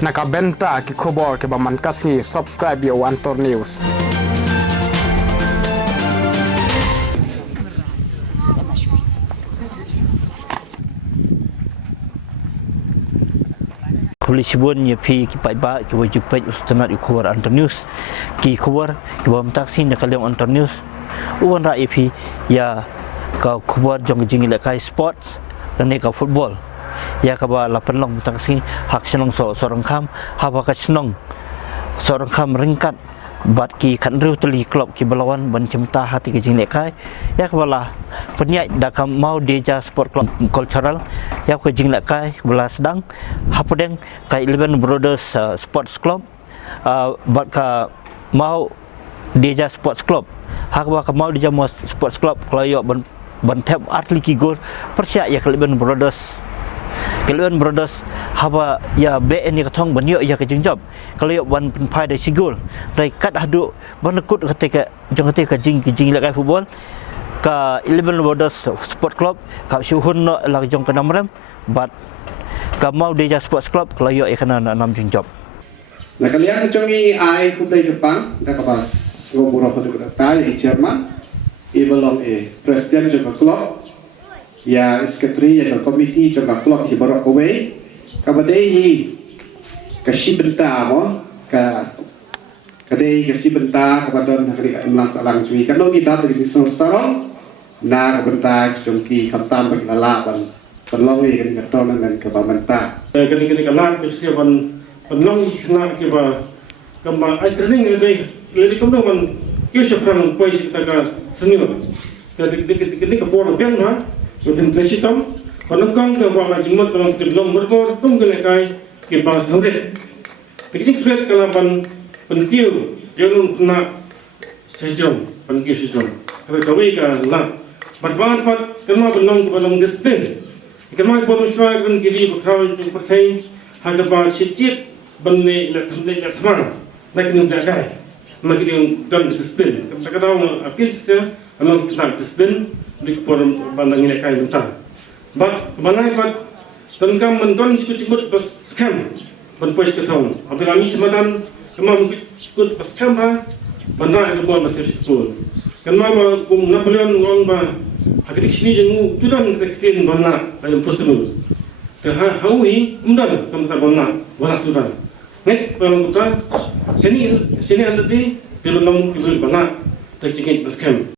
Nakabenta ki khobor ke baman kasngi subscribe yo Antor News. Polisi bun ya pi ki pai ba ki wajib pai ustanat khobor Antor News ki khobor ki bam taksi na kaleng Antor News uan ra pi ya ka khobor jong jing la kai sports dan ka football ya ka ba la penlong taksi hak senong sorang kham haba ka senong sorang kham ringkat bat ki kan riu tuli klub ki belawan ban cimta hati ki jing le kai ya ka bala penyai da ka mau deja sport club cultural ya ka jing le kai bala sedang hapodeng kai 11 brothers sports club bat ka mau deja sports club hak ba ka mau deja sports club kalau ban tap atli ki gor persya ya ka 11 brothers haba ya BN ni katong banyo ya ka jingjab kalau yo ban pai da sigol dai kat hadu ban lekut ketika jong ketika jing la kai football ka 11 brothers sport club ka syuhun no la jong ka namram bat ka mau deja sports club kalau yo kana nam jingjab na kalian jongi ai ku dai Jepang da ka bas ngoburo ko da tai Jerman belum presiden juga klub ya sekretari ya komiti juga klub di Barak Away kabadai kasih benta mo kadai kasih benta kabadon hari imlan salang cumi kalau kita beri sarong na kabenta jongki khamtam bagi lalaban penlongi kan katon dengan kabamenta kini kalan persiapan penlongi kena kiba kembang training lebih kemudian kisah perang polis kita ke senior jadi kapor pian mah untuk presitam penekang ke bawah jemut dalam belum berkor tum ke lekai ke bawah sendiri jadi sulit kalau pentiu jangan kena sejam pentiu sejam kalau kau ikan lah berbanyak kena belum belum disiplin kena buat usaha kan kiri berkau percaya harga bar sedikit benda nak terang nak kena jaga lagi dia dan disiplin kadang-kadang akil saya memang tidak disiplin di forum bandang ini kain utang. But mana ikat tentang menton cikut bas scam berpuas ketong. Apabila kami semadan kemam cikut bas scam ha bandang itu buat macam cikut. Kemam kum Napoleon orang ba akhir sini jengu tudan ketin bandang dalam prosedur. Hawi umdan kementar bandang wala sudan. Net kalau kita sini ada di belum kibul bandang tercikit bas scam.